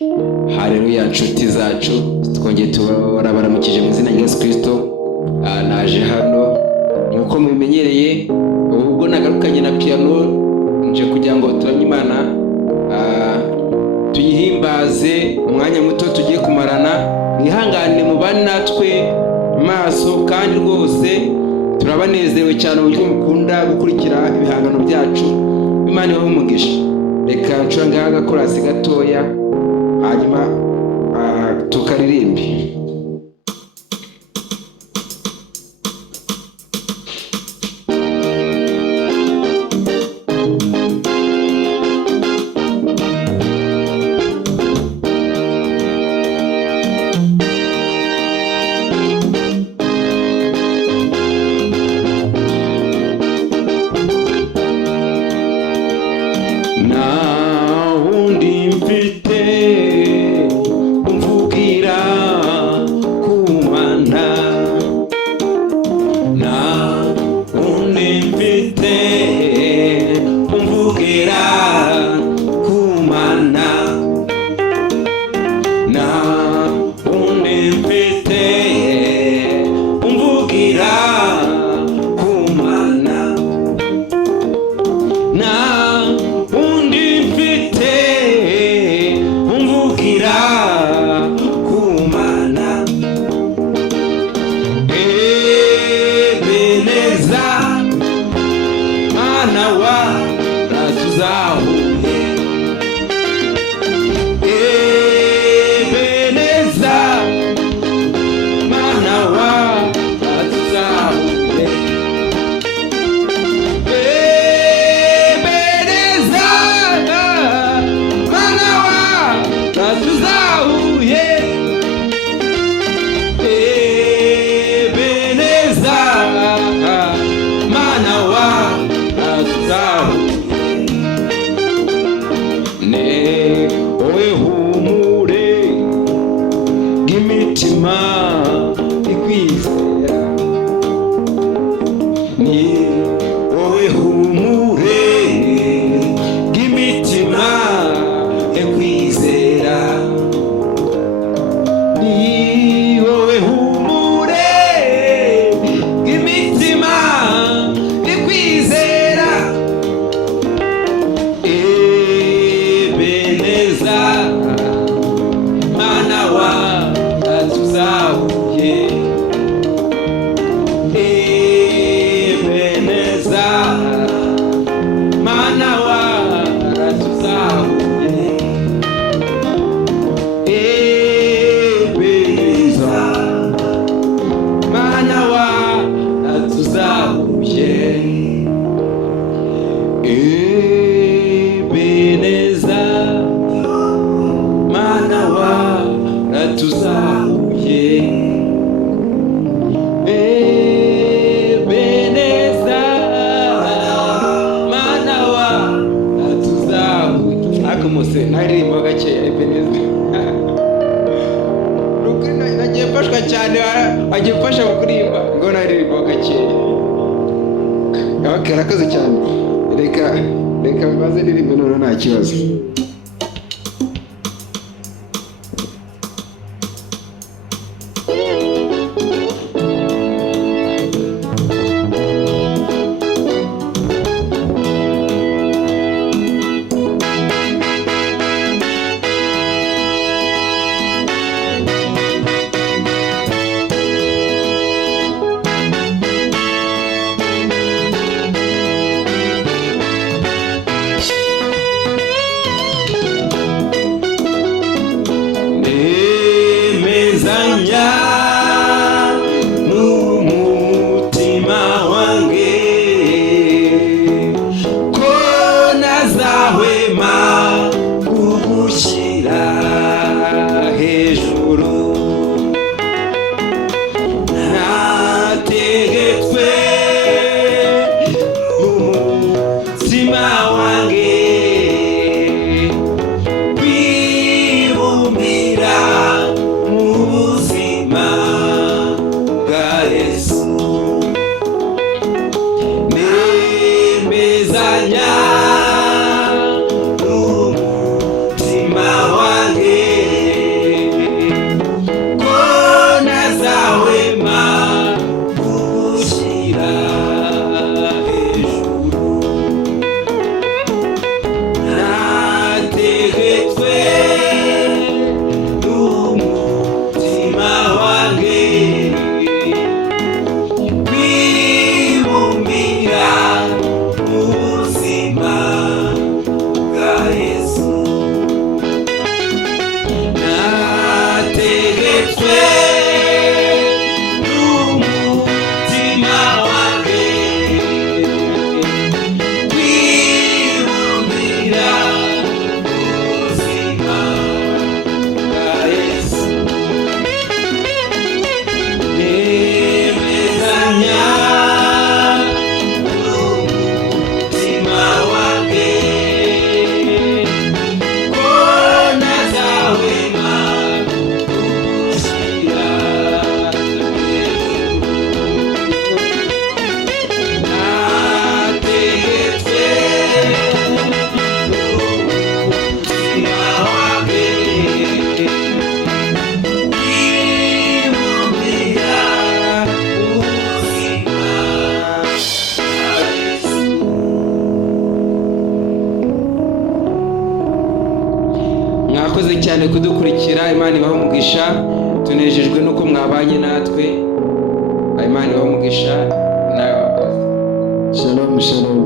Haleluya nshuti zacu, twongeye turabaramukije mu izina rya Yesu Kristo. Naje hano nkuko mubimenyereye, ubwo nagarukanye na piano nje kugira ngo turamye Imana, tuyihimbaze umwanya muto tugiye kumarana. Mwihangane mubane natwe maso, kandi rwose turabanezerewe cyane uburyo mukunda gukurikira ibihangano byacu. Imana ibahe umugisha. Reka ncuranga agakorasi gatoya hanyuma tukaririmbe. Arakoze cyane. Reka mbaze ndirimbe none nta kibazo. cyane kudukurikira. Imana ibahe umugisha, tunejejwe nuko mwabanye natwe. Imana ibahe umugisha nawe wakoze. Shalom shalom.